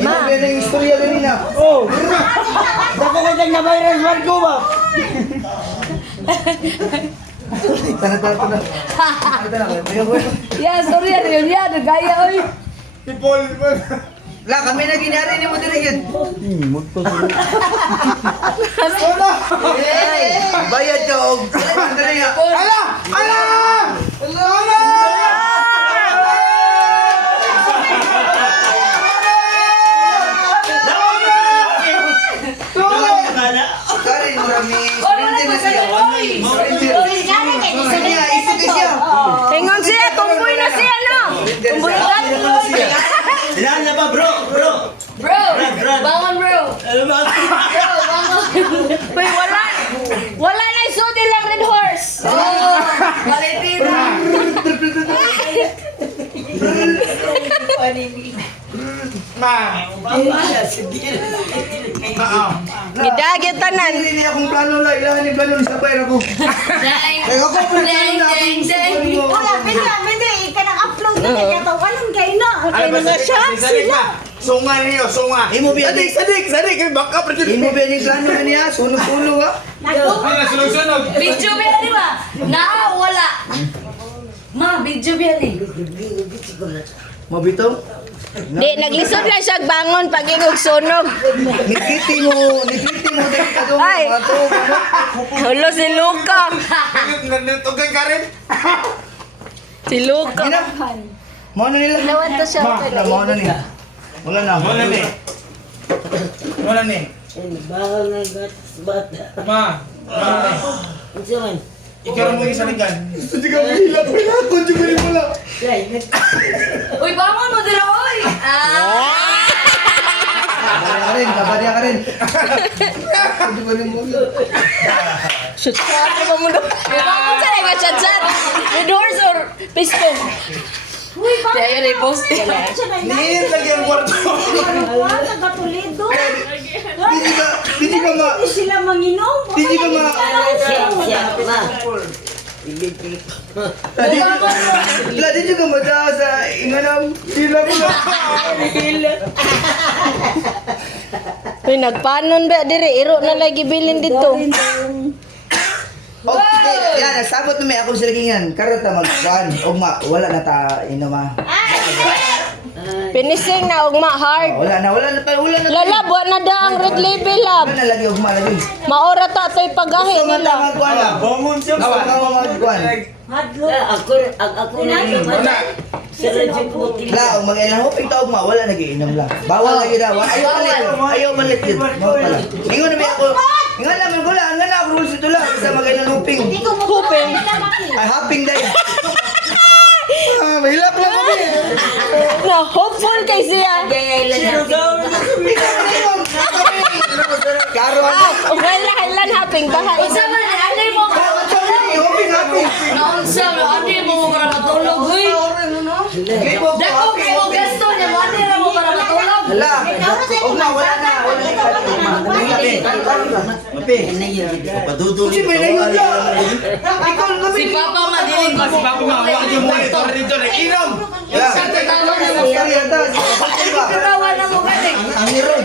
Inabi na yung istorya kanina. Oh! Dapat ka dyan na virus man ko ba? Tana. Ya, sorry yun yan. Gaya, oy. La, kami na ginari ni mo dirigid. Bayad ka og. Ala! Karin mo rami. Surrender na siya. Surrender. Isip siya. Tingon siya, tumboy na siya, no? Tumboy na siya. Ilan na ba bro? Bro! Bro, bangon bro. Ano ba? Bro, bangon. Uy, wala na yung suti lang red horse. Oh, Valentina. Gidagit tanan. Hindi akong plano la. Ilahan ni plano. Sabay ako. Dang, Kaya ako po na dang, dang. Wala, hindi. Ika nang-upload na katawanan kayo na. Kaya nga siya, sila. Sunga niyo, sunga. Imo biya ni. Sadik, kayo backup rin. Imo biya ni plano na niya. Sunog-sunog ha. Sunog-sunog. Video biya di ba? Na, wala. Ma, video biya ni. Mabitaw. Di, naglisod lang siya bangon pag ingog sunog. Nikiti mo dahil ka doon. Ay. Hulo si Luka. Natugan ka rin. Si Luka. Ina. Mo na nila. Nawan to siya. Mo na nila. Wala na. Wala ni. Bahal na gatas bata. Ma. Ang siya man. Ikaw mo yung saligan. Hindi ka mahilap. Kung di mo lang. Uy, bangon mo dira, oy. Kabarya ka rin. Hindi mo rin mo. Shoot shot mo mo do. Bangon sa nga chat. Red horse or piston? Uy, bakit? Kaya rin post. Niin lagi ang kwarto. Wala, taga-Toledo. Hindi ka ma... Hindi sila manginom. Hindi ka ma... Siya ma. Hindi ka madaya sa inganam. Hila mo na. Uy, nagpanon ba dire? Iro na lagi bilin dito. Okay, yan, nasabot na may akong siligingan. Karata mag-run. Ugma, wala na ta inuma. Finishing na ugma hard. Wala na. Lala, buwan na da ang red label lab. Wala na lagi, ugma lagi. Maora ta tay pagahi Gusto man nila. ta magkuhan. Bangon siya. Gusto ka magkuhan. Hadlo. Ako na yung Wala. sa radyo ko. La, mag-ilang hoping ta ugma, wala nagiinom lang. Bawal lagi daw. Ayaw malit yun. Ingon na may ako. Ingon na, magula. Ingon na, rules ito lang. Isa mag-ilang hoping. Hindi ko mo Huping. Ay, hopping dahil. Mahilap lang kami. Na hopeful kay siya. Karo ano? Ah, okay lang kailan haping baha. Isa man ani mo. Hoping, hopping. Naunsa mo ani mo para matulog hoy. Dako kay mo gasto niya mo ani ra mo para matulog. Hala, ugma, wala na. Padudul. Kasi may nayon lang. Ikaw kami. Si Papa madiling Mas bago mawa yung monitor dito na inom. Sa tatawan na mo. Karawan na mo galing. Ang hero,